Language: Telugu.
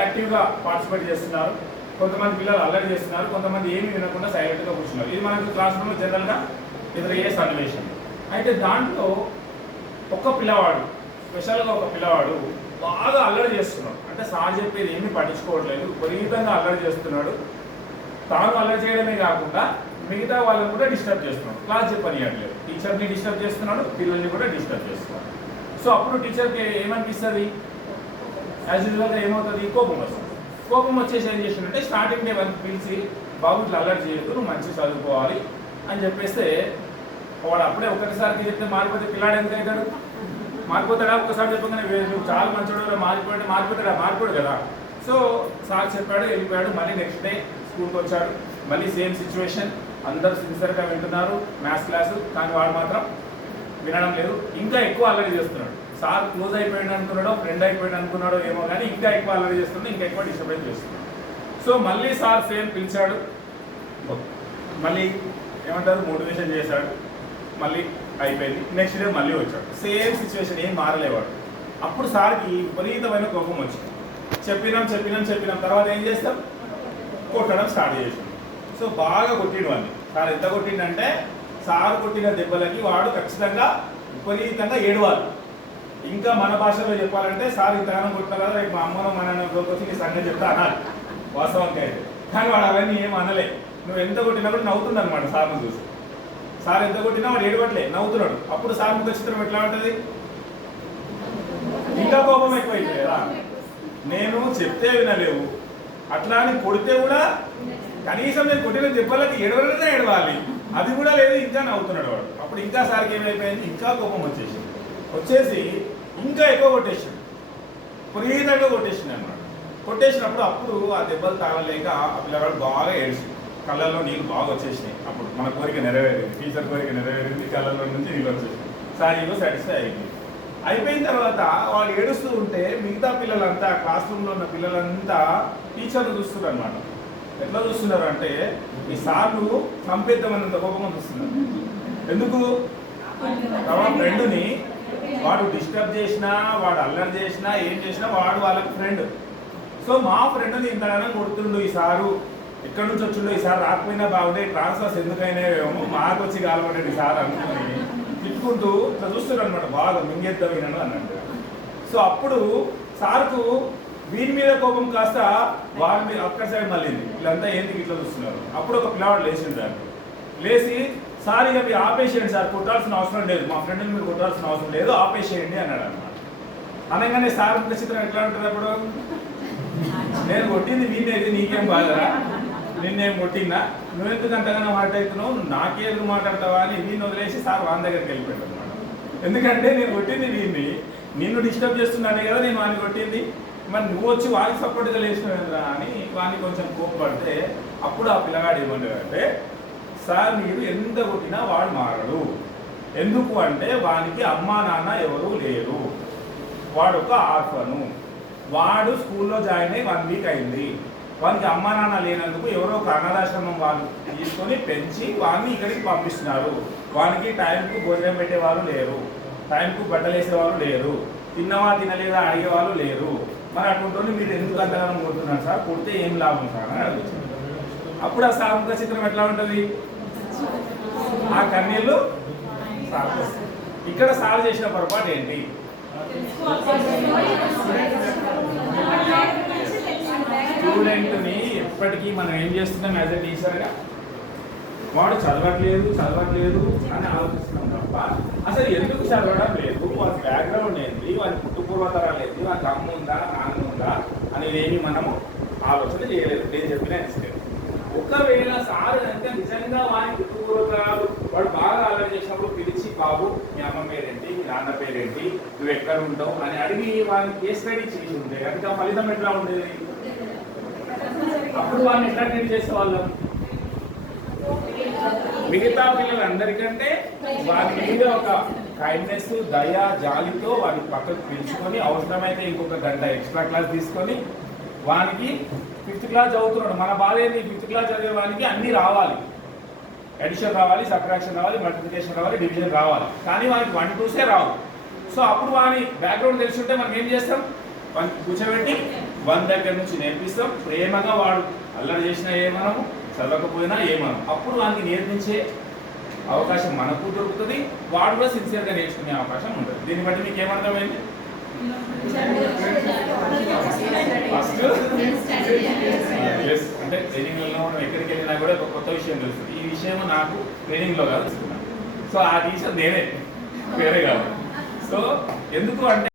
యాక్టివ్గా పార్టిసిపేట్ చేస్తున్నారు, కొంతమంది పిల్లలు అల్లరి చేస్తున్నారు, కొంతమంది ఏమీ వినకుండా సైలెంట్గా కూర్చున్నారు. ఇది మనకు క్లాస్ రూమ్లో జనరల్గా ఎదురయ్యే సన్నివేశం. అయితే దాంట్లో ఒక పిల్లవాడు, స్పెషల్గా ఒక పిల్లవాడు బాగా అల్లరి చేస్తున్నాడు. అంటే సార్ చెప్పేది ఏమీ పట్టించుకోవట్లేదు, విపరీతంగా అల్లరి చేస్తున్నాడు. తాను అల్లరి చేయడమే కాకుండా మిగతా వాళ్ళని కూడా డిస్టర్బ్ చేస్తున్నాడు. క్లాస్ చెప్పనియట్లేదు, టీచర్ని డిస్టర్బ్ చేస్తున్నాడు, పిల్లల్ని కూడా డిస్టర్బ్ చేస్తున్నాడు. సో అప్పుడు టీచర్కి ఏమనిపిస్తుంది? యాజ్ యూజువల్గా ఏమవుతుంది? కోపం వస్తుంది. కోపం వచ్చేసి ఏం చేసిందంటే స్టార్టింగ్ డే వరకు పిలిచి, బాబు ఇట్లా అల్లరి చేయొద్దు, నువ్వు మంచిగా చదువుకోవాలి అని చెప్పేస్తే వాడు అప్పుడే ఒకటిసారికి చెప్తే మారిపోతే పిల్లాడు ఎందుకు అవుతాడు? మారిపోతాడా? ఒక్కసారి చెప్పగానే నువ్వు చాలా మంచివాడు మారిపోతాడా? మారిపోడు కదా. సో సార్ చెప్పాడు, వెళ్ళిపోయాడు. మళ్ళీ నెక్స్ట్ డే స్కూల్కి వచ్చాడు, మళ్ళీ సేమ్ సిచ్యువేషన్. అందరూ సిన్సియర్గా వింటున్నారు మ్యాథ్స్ క్లాసు, కానీ వాడు మాత్రం వినడం లేదు, ఇంకా ఎక్కువ అల్లరి చేస్తున్నాడు. సార్ క్లోజ్ అయిపోయాడు అనుకున్నాడో, ఫ్రెండ్ అయిపోయాడు అనుకున్నాడో ఏమో, కానీ ఇంకా ఎక్కువ అల్లరి చేస్తున్నాడు, ఇంకా ఎక్కువ డిస్టర్బెన్స్ చేస్తున్నాడు. సో మళ్ళీ సార్ సేమ్ పిలిచాడు, మళ్ళీ ఏమంటారు మోటివేషన్ చేశాడు, మళ్ళీ అయిపోయింది. నెక్స్ట్ డే మళ్ళీ వచ్చాడు, సేమ్ సిచ్యువేషన్, ఏం మారలేవాడు. అప్పుడు సార్కి విపరీతమైన కోపం వచ్చింది. చెప్పినాం తర్వాత ఏం చేస్తాం? కొట్టడం స్టార్ట్ చేసాం. సో బాగా కొట్టిండు వాడిని. సార్ ఎంత కొట్టిండంటే, సార్ కొట్టిన దెబ్బలకి వాడు ఖచ్చితంగా విపరీతంగా ఏడవాలి. ఇంకా మన భాషలో చెప్పాలంటే, సార్ ఇంతగానం కొట్టినా కదా, రేపు మా అమ్మలో మన వచ్చి నీ సంగతి చెప్తా అనాలి వాస్తవంగా అయితే. కానీ వాడు అవన్నీ ఏం అనలే. నువ్వు ఎంత కొట్టినా కూడా నవ్వుతుంది అనమాట సార్ను చూసి. సార్ ఎంత కొట్టినా వాడు ఏడవట్లే, నవ్వుతున్నాడు. అప్పుడు సార్ ముఖ చిత్రం ఎట్లా ఉంటుంది? ఇంకా కోపం ఎక్కువైంది కదా. నేను చెప్తే వినలేవు, అట్లా అని కొడితే కూడా కనీసం నేను కొట్టిన దెబ్బలకి ఏడవలనే ఏడవాలి, అది కూడా లేదు, ఇంకా నవ్వుతున్నాడు వాడు. అప్పుడు ఇంకా సార్కి ఏమైపోయింది? ఇంకా కోపం వచ్చేసి ఇంకా ఎక్కువ కొట్టేసింది, విపరీతంగా కొట్టేసింది అనమాట. కొట్టేసినప్పుడు అప్పుడు ఆ దెబ్బలు తాగలేక ఆ పిల్లవాడు బాగా ఏడిచి కళ్ళల్లో నీళ్ళు బాగా వచ్చేసినాయి. అప్పుడు మన కోరిక నెరవేరింది, టీచర్ కోరిక నెరవేరింది, కళ్ళల్లో నుంచి నీళ్ళు వచ్చేసినాయి. సార్ ఈగో సాటిస్ఫై అయిపోయిన తర్వాత వాళ్ళు ఏడుస్తూ ఉంటే మిగతా పిల్లలంతా, క్లాస్ రూమ్లో ఉన్న పిల్లలంతా టీచర్లు చూస్తున్నారు అనమాట. ఎట్లా చూస్తున్నారు అంటే, ఈ సార్లు చంపేద్దామన్నంత కోపంగా చూస్తున్నారు. ఎందుకు? తమ ఫ్రెండ్ని వాడు డిస్టర్బ్ చేసినా, వాడు అల్లరి చేసినా, ఏం చేసినా వాడు వాళ్ళకి ఫ్రెండ్. సో మా ఫ్రెండ్ని ఇంతగానో కొడుతుండు ఈ సారు, ఎక్కడి నుంచి వచ్చిండో ఈ సార్ రాకపోయినా బాగుండే, ట్రాన్స్ఫర్స్ ఎందుకైనా ఏమో మాకు వచ్చి కాలపడ్డాడు ఈ సార్ అనుకుని తిట్టుకుంటూ ఇట్లా చూస్తున్నారు అనమాట, బాగా మింగేద్దాం వినను అన్నట్టు. సో అప్పుడు సార్కు వీరి మీద కోపం కాస్త వారి మీద అక్కడ సైడ్ మళ్ళీంది. వీళ్ళంతా ఏంటి ఇట్లా చూస్తున్నారు. అప్పుడు ఒక పిల్లవాడు లేచింది దాన్ని, లేచి సార్ ఇక మీరు ఆపేసేయండి సార్, కొట్టాల్సిన అవసరం లేదు, మా ఫ్రెండ్ని మీరు కొట్టాల్సిన అవసరం లేదు, ఆపేసేయండి అన్నాడు అనమాట. అనగానే సార్ ముఖ చిత్రం ఎట్లా ఉంటుంది? అప్పుడు నేను కొట్టింది వీణేది, నీకేం బాధరా, నిన్నేం కొట్టిందా, నువ్వెందుకు అంతగానో మాట్లాడుతున్నావు, నాకే ఎందుకు మాట్లాడతావా అని వీడిని వదిలేసి సార్ వాని దగ్గరికి వెళ్ళిపోయాడు అనమాట. ఎందుకంటే నేను కొట్టింది వీడిని, నిన్ను డిస్టర్బ్ చేస్తున్నానే కదా నేను వాడిని కొట్టింది, మరి నువ్వు వచ్చి వాడికి సపోర్ట్గా లేచినవేంద్రా అని వాడిని కొంచెం కోప్పడితే, అప్పుడు ఆ పిల్లగాడు ఏమన్నాడంటే, సార్ మీరు ఎంత కొట్టినా వాడు మారడు, ఎందుకు అంటే వానికి అమ్మా నాన్న ఎవరు లేరు, వాడు ఒక ఆర్ఫను, వాడు స్కూల్లో జాయిన్ అయ్యి 1 వీక్ అయింది, వానికి అమ్మా నాన్న లేనందుకు ఎవరో ఒక అనాథాశ్రమం వాళ్ళు తీసుకొని పెంచి వాడిని ఇక్కడికి పంపిస్తున్నారు, వానికి టైంకు భోజనం పెట్టేవాళ్ళు లేరు, టైంకు బట్టలు వేసేవాళ్ళు లేరు, తిన్నవా తినలేదా అడిగేవాళ్ళు లేరు, మరి అటువంటి మీరు ఎందుకు అంతగానం కొడుతున్నారు సార్, కొడితే ఏం లాభం సార్ అని అడుగుతుంది. అప్పుడు ఆ సార్ ముఖ చిత్రం ఎట్లా ఉంటుంది? ఆ కన్నీళ్ళు సార్. ఇక్కడ సార్ చేసిన పొరపాటు ఏంటి? స్టూడెంట్ని ఎప్పటికీ మనం ఏం చేస్తున్నాం యాజ్ ఎ టీచర్గా, వాడు చదవట్లేదు అని ఆలోచిస్తున్నాం తప్ప అసలు ఎందుకు చదవడం లేదు, వాడి బ్యాక్గ్రౌండ్ ఏంటి, వాడి పుట్టుపూర్వతరాలు ఏంటి, వాడికి అమ్మ ఉందా నాన్న ఉందా అనేది ఏమి మనము ఆలోచన చేయలేదు. నేను చెప్పిన ఇన్సిడెంట్. ఒకవేళ సార్ కనుక నిజంగా వాడి పుట్టుపూర్వతరాలు వాడు బాగా అల్లరి చేసినప్పుడు పిలిచి, బాబు మీ అమ్మ పేరేంటి, మీ నాన్న పేరేంటి, నువ్వు ఎక్కడ ఉంటావు అని అడిగి వాడిని కేస్ స్టడీ చేసి ఉంటే కనుక ఫలితం ఎట్లా ఉండేది? అప్పుడు వాడిని ఎట్లా ట్రీట్ చేసేవాళ్ళం? మిగతా పిల్లలందరికంటే వారి మీద ఒక కైండ్నెస్, దయ, జాలితో వాడిని పక్కకు పిలుచుకొని, అవసరమైతే ఇంకొక గంట ఎక్స్ట్రా క్లాస్ తీసుకొని, వానికి 5th క్లాస్ చదువుతున్నాడు, మన బాధ ఏంటి? 5th క్లాస్ చదివే వానికి అన్నీ రావాలి, అడిషన్ రావాలి, సబ్ట్రాక్షన్ రావాలి, మల్టిప్లికేషన్ రావాలి, డివిజన్ రావాలి, కానీ వానికి 1, 2 రావు. సో అప్పుడు వాని బ్యాక్గ్రౌండ్ తెలిసి ఉంటే మనం ఏం చేస్తాం? వానికి కూర్చోబెట్టి 1 దగ్గర నుంచి నేర్పిస్తాం. ప్రేమగా వాడు అల్లరి చేసినా ఏమనము, చదవకపోయినా ఏమనం. అప్పుడు వానికి నేర్పించే అవకాశం మనకు దొరుకుతుంది, వాడు కూడా సిన్సియర్గా నేర్చుకునే అవకాశం ఉంటుంది. దీన్ని బట్టి మీకు ఏమర్థమైంది? ఫస్ట్ అంటే ట్రైనింగ్లో మనం ఎక్కడికి వెళ్ళినా కూడా ఒక కొత్త విషయం తెలుస్తుంది. ఈ విషయం నాకు ట్రైనింగ్లో కాదు తెలుసుకున్నాను. సో ఆ టీచర్ నేనే, వేరే కాదు. సో ఎందుకు అంటే